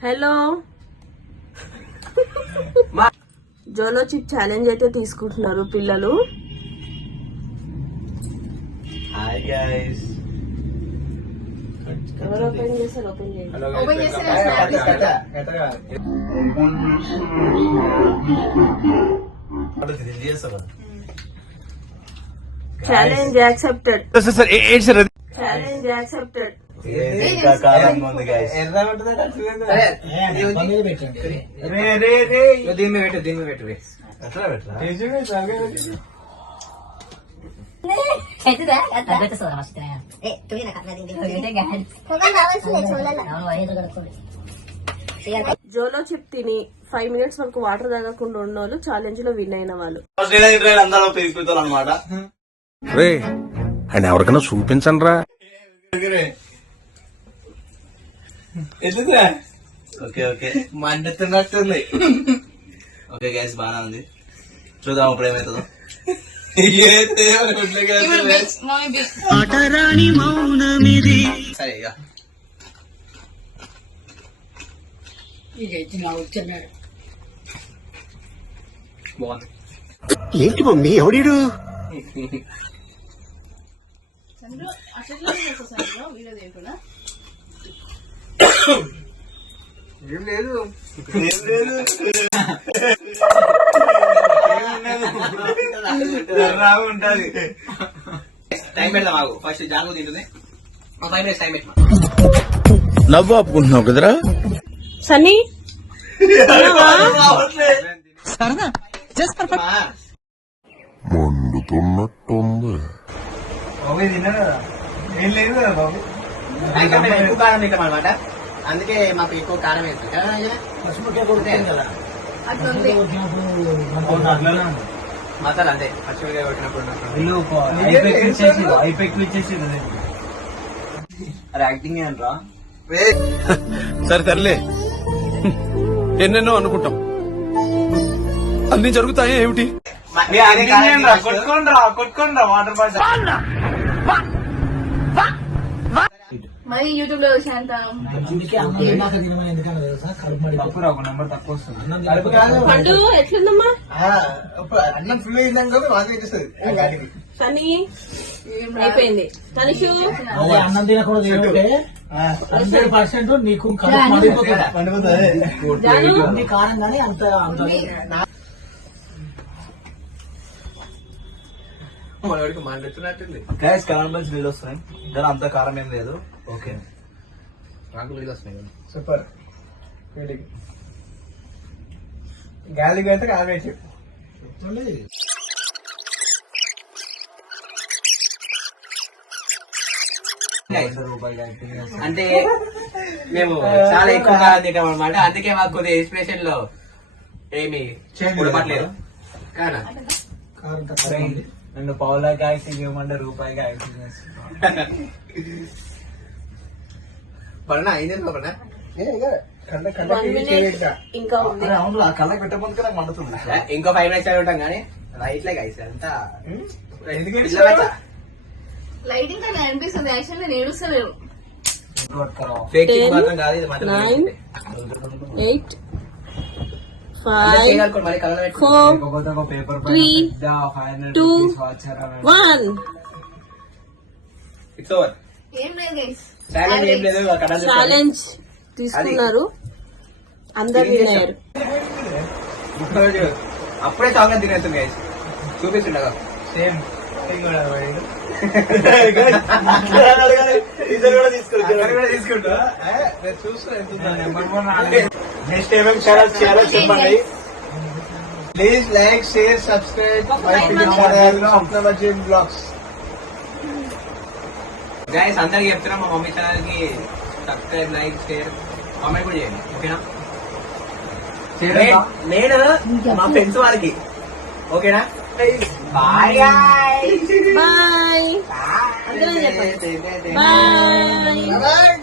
Hello. జోలో chip challenge అయితే తీసుకుంటున్నారు పిల్లలు. ఎవరు ఓపెన్ చేస్తారు ఓపెన్ చేస్తే ఛాలెంజ్ యాక్సెప్టెడ్ ఛాలెంజ్ యాక్సెప్టెడ్ ఇంకా కాలంగా ఉంది రే రే రే దీని మీద పెట్టు దీని మీద పెట్టు రే. పెట్టరా? జోలో చిప్ తిని ఫైవ్ మినిట్స్ వరకు వాటర్ తాగకుండా ఉన్న వాళ్ళు ఛాలెంజ్లో విన్ అయిన వాళ్ళు. అందరూ అనమాట రే ఆయన ఎవరికైనా చూపించండి రా. ఎత్తుదా ఓకే ఓకే. మండుతున్నట్టుంది. ఓకే గైస్ బాగానే ఉంది. చూద్దాం ఇప్పుడు ఏమవుతుందో సరే ఇక. బాగుంది. ఏంటి మమ్మీ ఎవడీడు? ఏం లేదు. రావు ఉంటది. టైం పెడదాం ఆగు. ఫస్ట్ జాను తింటుంది. ఒక ఫైవ్ మినిట్స్ టైం పెట్టమా నవ్వు ఆపుకుంటున్నావు కదరా? సన్నీ? మండుతున్నట్టుంది. బాబు తిన్నా కదా ఏం లేదు కదా బాబు? ఎక్కువ కారం తింటాం అనమాట అందుకే మాకు ఎక్కువ కారం వేస్తుంది కదా మసాలా అంతే. పచ్చిమిరకాయ కొట్టినప్పుడు ఐపెక్ ఇచ్చేసి అరే యాక్టింగ్ ఏంట్రా సరే తరలే ఎన్నెన్నో అనుకుంటాం. అన్ని జరుగుతాయా ఏమిటి? కొట్టుకోండి రా కొట్టుకోండి రా వాటర్ బాటిల్ మరి యూట్యూబ్లో వస్తుంది. పండు ఎట్లుందమ్మా? అన్నం ఫుల్ అయిందాం కదా వాసన వచ్చేస్తుంది. గాలికి. సన్నీ అయిపోయింది. తనిషు? అదే అన్నం తినకూడదు ఏమంటే హండ్రెడ్ పర్సెంట్ నీకు కడుపు మండిపోతుంది. పండిపోతుంది జాను అన్ని కారం కానీ అంత అంత మనవాడికి గైస్ కారం నీళ్ళు వస్తున్నాయి. కానీ అంత కారం ఏం లేదు. ఓకే నాకు నీళ్ళు వస్తున్నాయి కదా. సూపర్. గాలికి అయితే కావేసి అంటే మేము చాలా ఎక్కువగా తింటాం అనమాట అందుకే మాకు కొద్దిగా ఇన్స్పిరేషన్లో ఏమి ఉడపట్లేదు. కానా? కారం నన్ను పావులాకి యాక్టింగ్ చేయమంటే రూపాయికి యాక్టింగ్ పడనా అయింది పడనా ఇంకా కళ్ళకి పెట్టబోతుగా నాకు మండుతుంది. ఇంకో ఫైవ్ మినిట్స్ ఉంటాం కానీ రైట్ లే గైస్ అంతా. లైటింగ్ అని అనిపిస్తుంది యాక్చువల్ నేను ఏడుస్తలేను. ఫేక్ Ten, మాత్రం కాదు ఇది మాత్రం nine, eight five. Four rupees voucher one. Challenge తీసుకున్నారు. అందరు విన్ అయ్యారు అప్పుడే చాక్లెట్ తినేస్తుంది గైస్ చూపిస్తుండగా. సేమ్ తీసుకుంటా ఏ, నేను చూస్తున్నా ఎంత ఉందో. నెంబర్ వన్ నెక్స్ట్ ఏమేమి ఛానల్స్ చేయాలో చెప్పండి please like share subscribe my film channel అప్నవజీ blogs guys అందరికి చెప్తున్నా మా మమ్మీ ఛానల్ కి సబ్స్క్రైబ్ లైక్ షేర్ కామెంట్ కూడా చేయండి ఓకేనా నే- నేను మా ఫ్రెండ్స్ వాళ్ళకి ఓకేనా బాయ్ బాయ్ అందరూ చెప్పండి బాయ్ బాయ్